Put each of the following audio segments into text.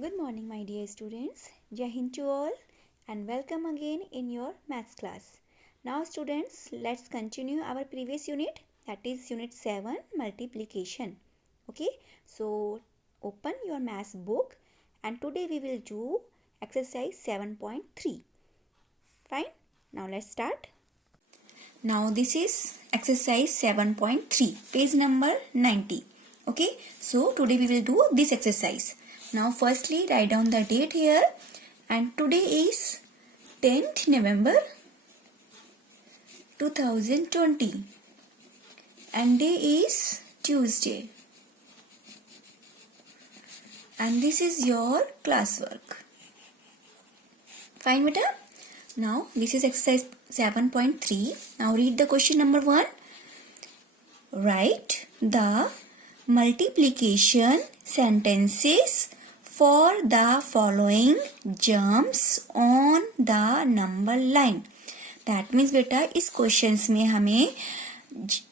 Good morning, my dear students. Jai Hind to all and welcome again in your maths class. Now, students, let's continue our previous unit, that is unit 7 multiplication. Okay, so open your maths book and today we will do exercise 7.3. Fine, now let's start. Now, this is exercise 7.3, page number 90. Okay, so today we will do this exercise. Now firstly write down the date here, and today is 10th November 2020 and day is Tuesday, and this is your classwork. Fine beta. Now this is exercise 7.3. Now read the question number 1. Write the multiplication sentences for the following jumps on the number line. That means बेटा इस questions में हमें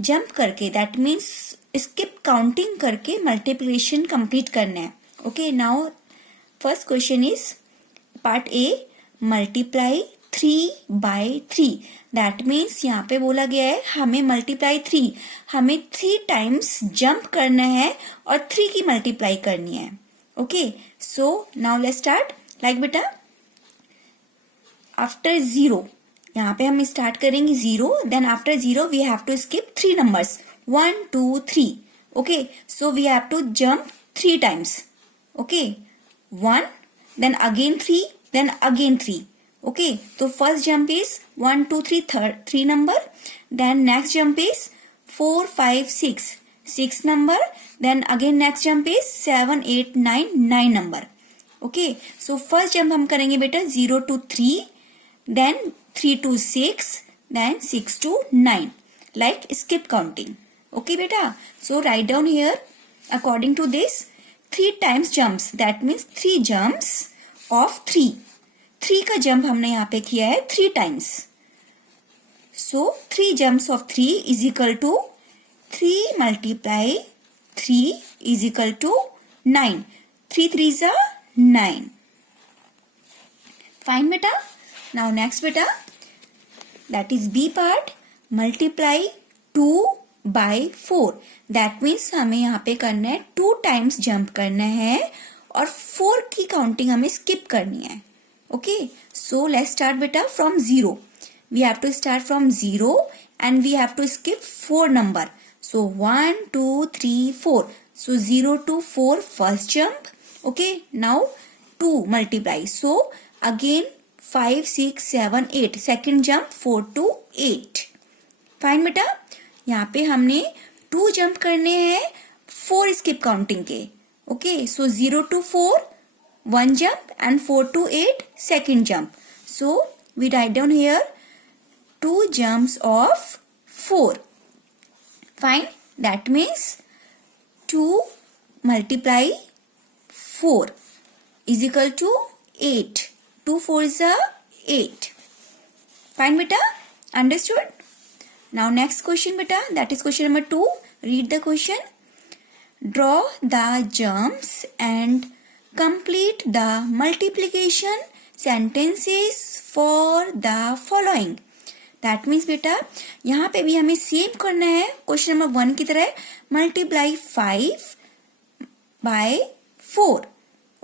jump करके, that means skip counting करके multiplication complete करना है. Okay, now first question is part A, multiply 3 by 3. That means यहाँ पे बोला गया है हमें multiply 3, हमें 3 times jump करना है और 3 की multiply करनी है. Okay, so now let's start. Like बेटा after 0, यहाँ पे हम start करेंगे 0, then after 0 we have to skip 3 numbers 1, 2, 3. Okay, so we have to jump 3 times. Okay, 1, then again 3, then again 3. Okay, so first jump is 1, 2, 3, 3 number. Then next jump is 4, 5, 6. 6 number. Then again next jump is 7, 8, 9, 9 number. Okay, so first jump हम करेंगे बेटा 0 to 3, then 3 to 6, then 6 to 9. Like skip counting. Okay बेटा, so write down here according to this 3 times jumps. That means 3 jumps of 3. 3 का jump हमने यहाँ पे किया है 3 times. So 3 jumps of 3 is equal to 3 multiply 3 is equal to 9. 3 3s are 9. Fine beta. Now next beta, that is B part, multiply 2 by 4. That means हमें यहाँ पे करना है 2 times jump करना है और 4 की counting हमें skip करनी है. Okay, so let's start beta from 0. We have to start from 0 and we have to skip 4 number. So 1, 2, 3, 4. So 0 to 4 first jump. Okay, now 2 multiply. So again 5, 6, 7, 8. Second jump 4 to 8. Fine beta. यहाँ पे हमने 2 jump करने हैं 4 skip counting के. Okay, so 0 to 4 1 jump and 4 to 8 second jump. So we write down here 2 jumps of 4. Fine. That means 2 multiply 4 is equal to 8. 2 4s are 8. Fine beta. Understood? Now next question beta, that is question number 2. Read the question. Draw the jumps and complete the multiplication sentences for the following. That means बेटा यहाँ पे भी हमें same करना है question number 1 की तरह, multiply 5 by 4.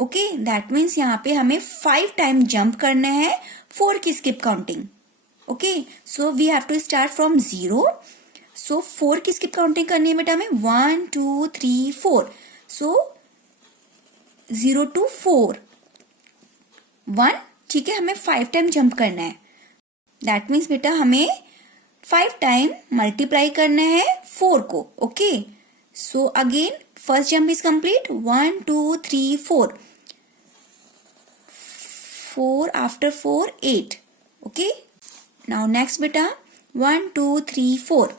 Okay, that means यहाँ पे हमें 5 टाइम जंप करना है 4 की skip counting. Okay, so we have to start from 0. So 4 की स्किप काउंटिंग करनी है बेटा हमें 1, 2, 3, 4. सो 0 to 4 1. ठीक है, हमें 5 टाइम जंप करना है. दैट मीन्स बेटा हमें 5 टाइम मल्टीप्लाई करना है 4 को. Okay, so again first jump is complete 1, 2, 3, 4. 4 after 4 8. Okay, now next beta 1, 2, 3, 4.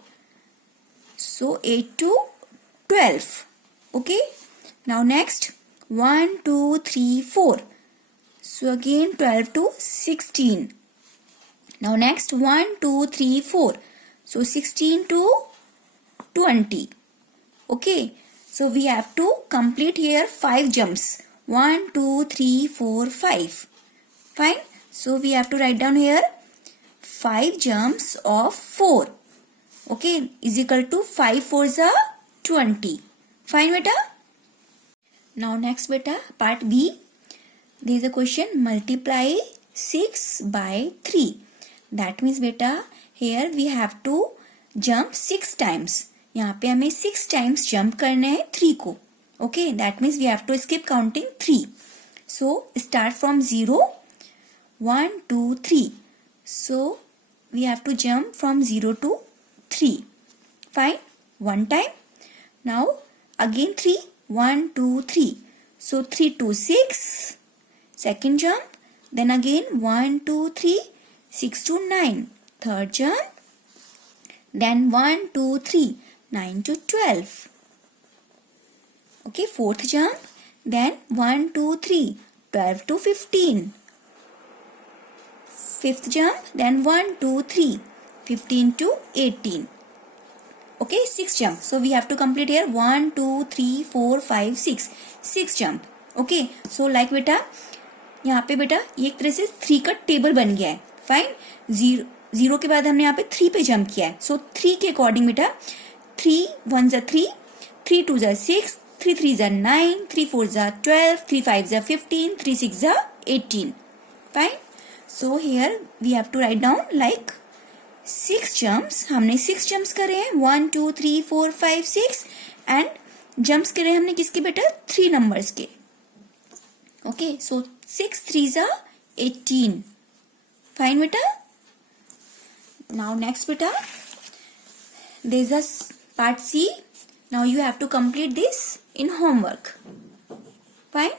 So 8 to 12. Okay, now next 1, 2, 3, 4. So again 12 to 16. Now next 1, 2, 3, 4. So 16 to 20. Okay, so we have to complete here 5 jumps. 1 2 3 4 5. Fine. So we have to write down here 5 jumps of 4. Okay, is equal to 5 4s are 20. Fine beta. Now next beta, part B. There is a question, multiply 6 by 3. That means beta here we have to jump 6 times. यहाँ पे हमें 6 times jump करना है 3 को. Okay, that means we have to skip counting 3. So start from 0, 1 2 3. So we have to jump from 0 to 3. Fine. One time. Now again 3, 1 2 3. So 3 to 6. Second jump. Then again 1 2 3. 6 to 9. Third jump. Then 1 2 3. 9 to 12. Okay, fourth jump. Then 1 2 3. 12 to 15. Fifth jump. Then 1 2 3. 15 to 18. Okay, 6 jump. So we have to complete here 1 2 3 4 5 6. 6 jump. Okay, so like बेटा यहाँ पे बेटा ये एक तरह से 3 का table बन गया है. फाइन. 0 के बाद हमने यहाँ पे 3 पे जंप किया है. सो 3 के अकॉर्डिंग बेटा 3 1 जा 3, 3 2 जा 6, 3 3 जा 9, 3 4 जा 12, 3 5 जा 15, 3 6 जा 18. Fine. So here we have to write down like 6 jumps. हमने 6 जम्प्स करे हैं 1 2 3 4 5 6 एंड जम्प्स करे हमने किसके बेटा 3 नंबर्स के. ओके, सो 6 3 जा 18. फाइन बेटा. नाउ नेक्स्ट बेटा there is a part C. Now you have to complete this in homework. Fine.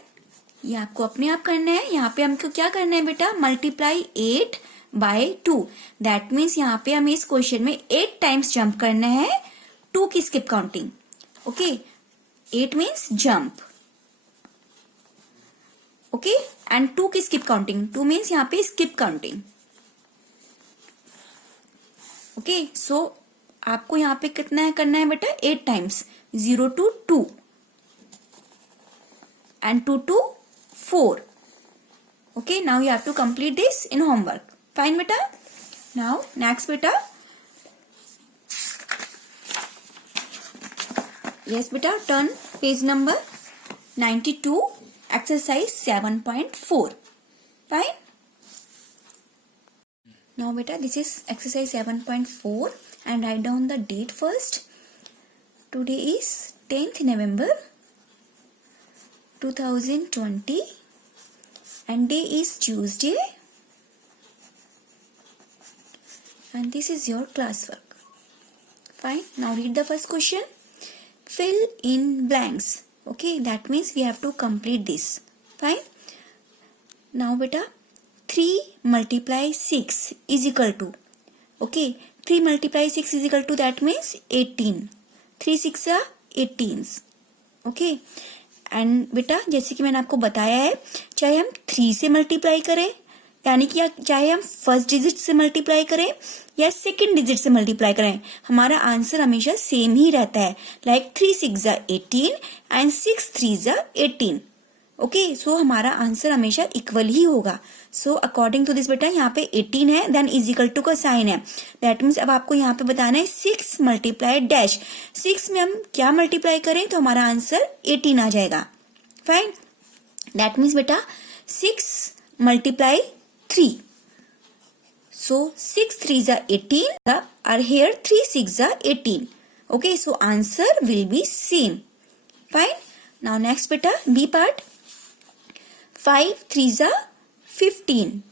ये आपको अपने आप करना है. यहाँ पे हमको क्या करना है बेटा, मल्टीप्लाई 8 by 2. दैट मीन्स यहाँ पे हमें इस क्वेश्चन में 8 टाइम्स जंप करना है 2 की skip counting. Okay, 8 means jump. Okay, and 2 की स्किप काउंटिंग. 2 मीन्स यहाँ पे स्किप काउंटिंग. ओके, सो आपको यहाँ पे कितना करना है बेटा 8 times. 0 to 2 and 2 to 4. Okay, now you have to complete this in homework. Fine beta. Now next beta. Yes beta, turn page number 92, exercise 7.4. Fine. Now beta, this is exercise 7.4 and write down the date first. Today is 10th November 2020 and day is Tuesday and this is your classwork. Fine. Now read the first question. Fill in blanks. Okay, that means we have to complete this. Fine. Now beta, 3 multiply 6 is equal to, okay, 3 multiply 6 is equal to, that means 18. 3 6 are 18. Okay, and बेटा जैसे कि मैंने आपको बताया है, चाहे हम 3 से मल्टीप्लाई करें यानी कि चाहे हम फर्स्ट डिजिट से मल्टीप्लाई करें या सेकंड डिजिट से मल्टीप्लाई करें, हमारा आंसर हमेशा सेम ही रहता है. Like 3 6 are 18 and 6 3 are 18. Okay, so हमारा आंसर हमेशा इक्वल ही होगा. सो अकॉर्डिंग टू दिस बेटा यहाँ पे 18 है, देन इज इक्वल टू का साइन है. दैट मीन्स अब आपको यहाँ पे बताना है 6 मल्टीप्लाई डैश. 6 में हम क्या मल्टीप्लाई करें तो हमारा आंसर 18 आ जाएगा. फाइन. दैट मीन्स बेटा 6 multiply 3. So 6 3 are 18 are here 3 6 are 18. Okay, so answer will be same. Fine. Now next बेटा B part. 5 3 are 15.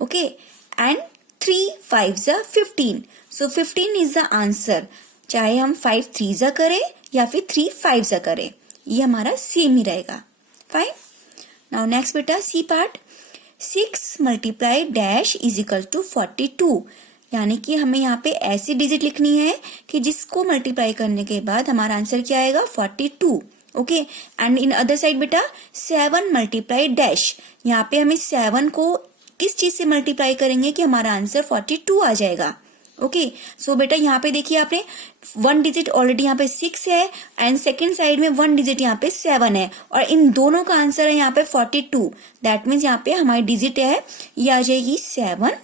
Okay, and 3 5 are 15. So 15 is the answer. चाहे हम 5 3 करें या फिर 3 5 करें, ये हमारा सेम ही रहेगा. फाइन. नाउ नेक्स्ट बेटा C part. 6 multiply dash is equal to 42. यानी कि हमें यहाँ पे ऐसी डिजिट लिखनी है कि जिसको मल्टीप्लाई करने के बाद हमारा आंसर क्या आएगा 42. Okay, and in other side बेटा 7 मल्टीप्लाई डैश. यहाँ पे हमें 7 को किस चीज से मल्टीप्लाई करेंगे कि हमारा आंसर 42 आ जाएगा. ओके सो बेटा यहाँ पे देखिए आपने 1 डिजिट ऑलरेडी यहाँ पे 6 है एंड सेकेंड साइड में 1 डिजिट यहाँ पे 7 है और इन दोनों का आंसर है यहाँ पे 42। दैट मीन्स यहाँ पे हमारी डिजिट है ये आ जाएगी 7,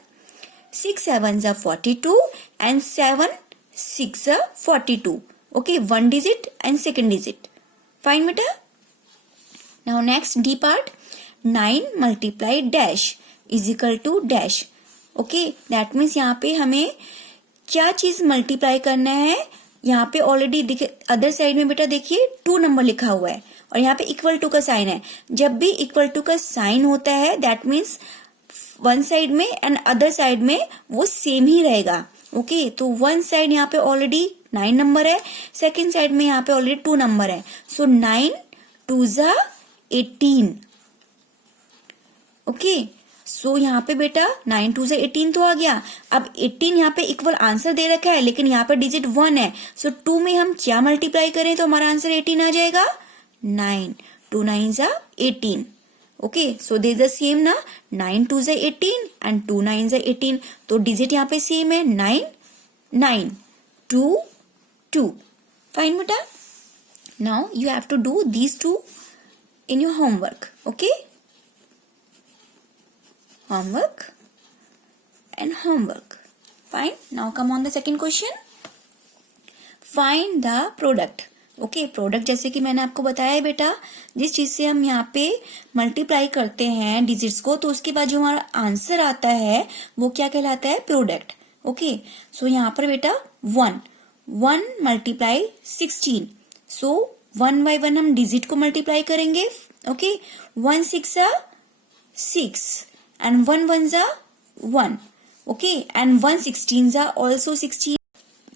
6 7 जा 42 एंड 7 6 जा 42। Okay 1 digit and second digit. Fine बेटा। Now next D part 9 multiply dash is equal to dash. Okay that means यहाँ पे हमें क्या चीज मल्टीप्लाई करना है। यहाँ पे ऑलरेडी अदर साइड में बेटा देखिए 2 नंबर लिखा हुआ है और यहाँ पे इक्वल टू का साइन है। जब भी इक्वल टू का साइन होता है दैट मीन्स वन साइड में एंड अदर साइड में वो सेम ही रहेगा। ओके तो वन साइड यहाँ पे ऑलरेडी 9 नंबर है, सेकेंड साइड में यहाँ पे ऑलरेडी 2 नंबर है। सो 9 2 जा 18। ओके सो यहाँ पे बेटा 9 2 से 18 तो आ गया। अब 18 यहाँ पे इक्वल आंसर दे रखा है लेकिन यहाँ पे डिजिट 1 है। सो 2 में हम क्या मल्टीप्लाई करें तो हमारा आंसर 18 आ जाएगा। 9 2 9 जा 18। Okay so they the same ना 9 2 जा 18 एंड 2 9 जा 18 तो डिजिट यहाँ पे सेम है 9 9 2 2। फाइन बेटा। Now you have to do these two in your homework. Okay, homework and homework. Fine. Now come on the second question. Find the product. Okay product जैसे कि मैंने आपको बताया है बेटा जिस चीज से हम यहाँ पे मल्टीप्लाई करते हैं डिजिट्स को तो उसके बाद जो हमारा आंसर आता है वो क्या कहलाता है प्रोडक्ट। ओके सो यहाँ पर बेटा 1 मल्टीप्लाई 16। सो 1 by 1 हम डिजिट को मल्टीप्लाई करेंगे। ओके 1 6 जा 6 एंड 1 1 जा 1। ओके एंड 1 16 जा ऑल्सो 16।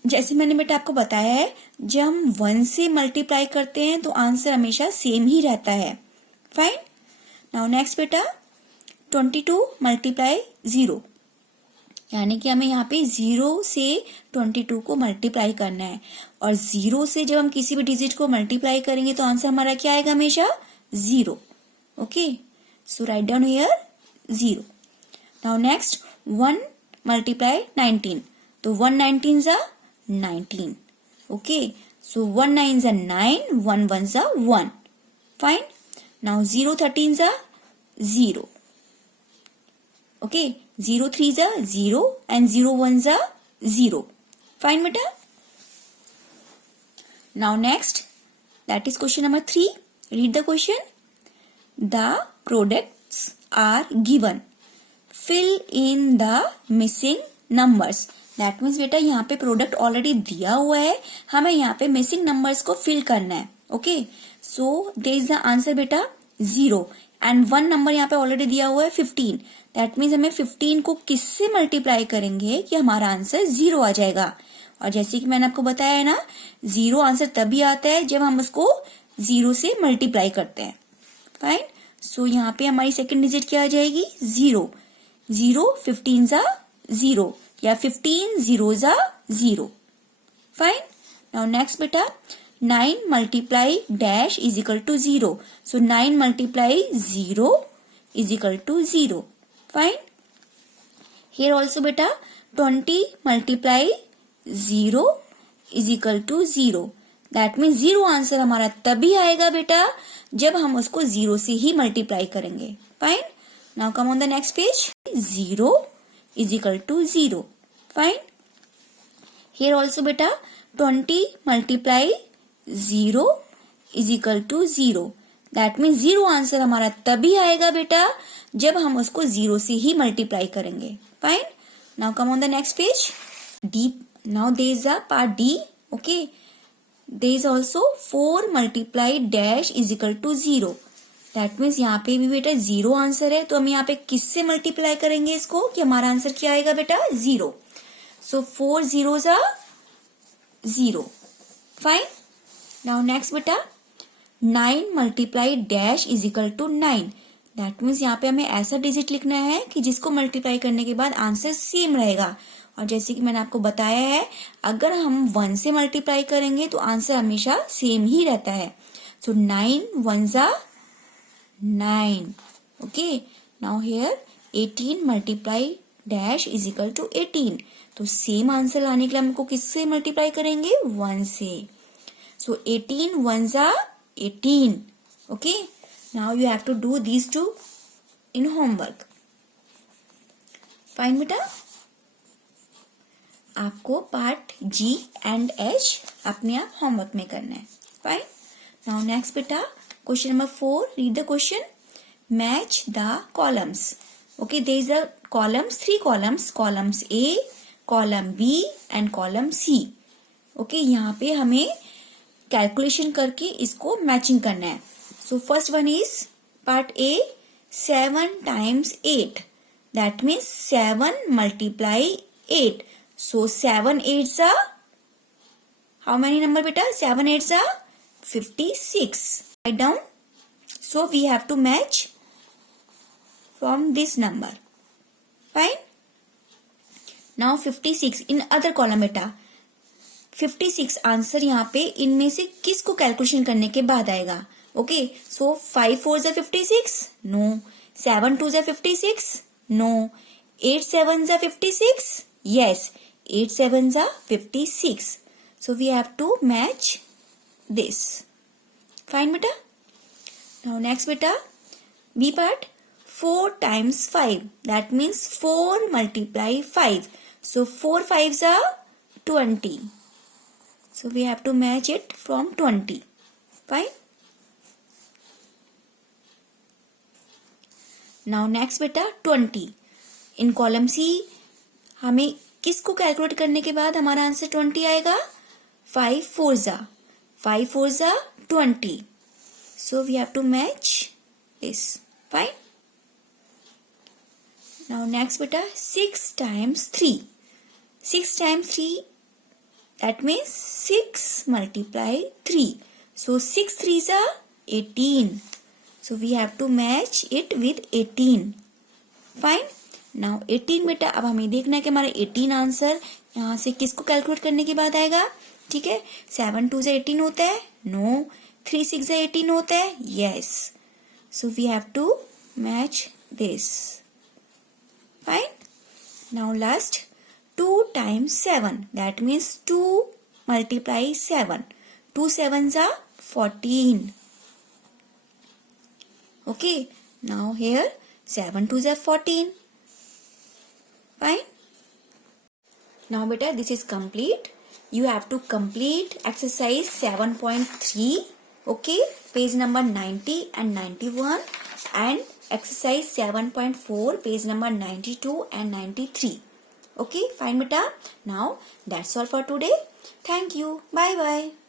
जैसे मैंने बेटा आपको बताया है जब हम 1 से मल्टीप्लाई करते हैं तो आंसर हमेशा सेम ही रहता है। फाइन। नाउ नेक्स्ट बेटा 22 मल्टीप्लाई 0 यानी कि हमें यहाँ पे 0 से 22 को मल्टीप्लाई करना है और 0 से जब हम किसी भी डिजिट को मल्टीप्लाई करेंगे तो आंसर हमारा क्या आएगा हमेशा 0। Okay so write down here 0। Now next 1 multiply 19 तो 1 19 जा 19। ओके सो 1 9 जा 9 1 1 जा 1। फाइन। नाउ 0 13 जा 0। ओके 0 3 जा 0 and 0 1 जा 0। Fine बेटा। Now next that is question number 3. Read the question. The products are given. Fill in the missing numbers. That means बेटा यहाँ पे प्रोडक्ट ऑलरेडी दिया हुआ है हमें यहाँ पे मिसिंग नंबर्स को फिल करना है। Okay so there is the answer बेटा 0 एंड 1 नंबर यहाँ पे ऑलरेडी दिया हुआ है 15। दैट मीन्स हमें 15 को किससे मल्टीप्लाई करेंगे कि हमारा आंसर 0 आ जाएगा। और जैसे कि मैंने आपको बताया है ना 0 आंसर तभी आता है जब हम उसको 0 से मल्टीप्लाई करते हैं। फाइन। सो यहाँ पे हमारी सेकेंड डिजिट क्या आ जाएगी 0 0 15 जा 0 या 15 0 जा 0। फाइन। नाउ नेक्स्ट बेटा 9 multiply dash is equal to 0। So 9 multiply 0 is equal to 0। Fine. Here also बेटा 20 multiply 0 is equal to 0। That means 0 answer हमारा तभी आएगा बेटा जब हम उसको 0 से ही मल्टीप्लाई करेंगे। Fine. Now come on the next page 0 is equal to 0। Fine. Here also बेटा 20 multiply 0 is equal to 0। That means 0 answer हमारा तभी आएगा बेटा जब हम उसको 0 से ही मल्टीप्लाई करेंगे। Fine. Now come on the next page D. Now there is a part D. Okay there is also 4 multiply dash is equal to 0। That means यहाँ पे भी बेटा 0 आंसर है तो हम यहाँ पे किससे मल्टीप्लाई करेंगे इसको कि हमारा आंसर क्या आएगा बेटा 0। सो 4 0 जा 0। फाइन। नाउ नेक्स्ट बेटा 9 multiply dash is equal to 9। That means यहाँ पे हमें ऐसा डिजिट लिखना है कि जिसको मल्टीप्लाई करने के बाद आंसर सेम रहेगा। और जैसे कि मैंने आपको बताया है अगर हम 1 से मल्टीप्लाई करेंगे तो आंसर हमेशा सेम ही रहता है। सो 9 1 जा 9। Okay now here 18 multiply dash is equal to 18। तो सेम आंसर लाने के लिए हमको किससे मल्टीप्लाई करेंगे? 1 से। सो 18 1 जा 18। Okay, now you have to do these two in homework. Fine बेटा, आपको पार्ट जी एंड एच अपने आप होमवर्क में करना है। फाइन, नाउ नेक्स्ट बेटा question number 4, read the question. Match the columns. Okay, there is a columns, 3 columns, columns A, column B and column C. Okay, यहाँ पे हमें कैलकुलेशन करके इसको मैचिंग करना है। So first one is part A, 7 times 8, that means 7 multiply 8. So 7 8s are how many number beta? 7 8s are 56. Write down. So we have to match from this number. Fine. Now 56 in other column beta. 56 answer यहाँ पे इनमें से किसको calculation करने के बाद आएगा? Okay, so 5 4s are 56? No. 7 2s are 56? No. 8 7s are 56? Yes. 8 7s are 56. So we have to match this. Fine beta. Now next beta, B part, 4 times 5. That means 4 multiply 5. So 4 5s are 20. So we have to match it from 20. Fine. Now next beta 20. In column C हमें किसको calculate करने के बाद हमारा answer 20 आएगा? 5 4s are 5 4s are 20. So we have to match this. Fine. Now next beta 6 times 3. 6 times 3, that means 6 multiply 3. So 6 3s are 18. So we have to match it with 18. Fine. Now 18 बेटा, अब हमें देखना है कि हमारा 18 answer यहाँ से किसको कैलकुलेट करने के बाद आएगा? ठीक है, 7 2 से 18 होता है? नो. 3 6 से 18 होता है? Yes. So we have to match this. Fine. Now last 2 times 7. That means 2 multiply 7. 2 7s are 14. Okay, now here 7 2s are 14. Fine. Now beta, this is complete. You have to complete exercise 7.3. Okay, page number 90 and 91, and exercise 7.4, page number 92 and 93. Okay, fine beta. Now that's all for today. Thank you. Bye bye.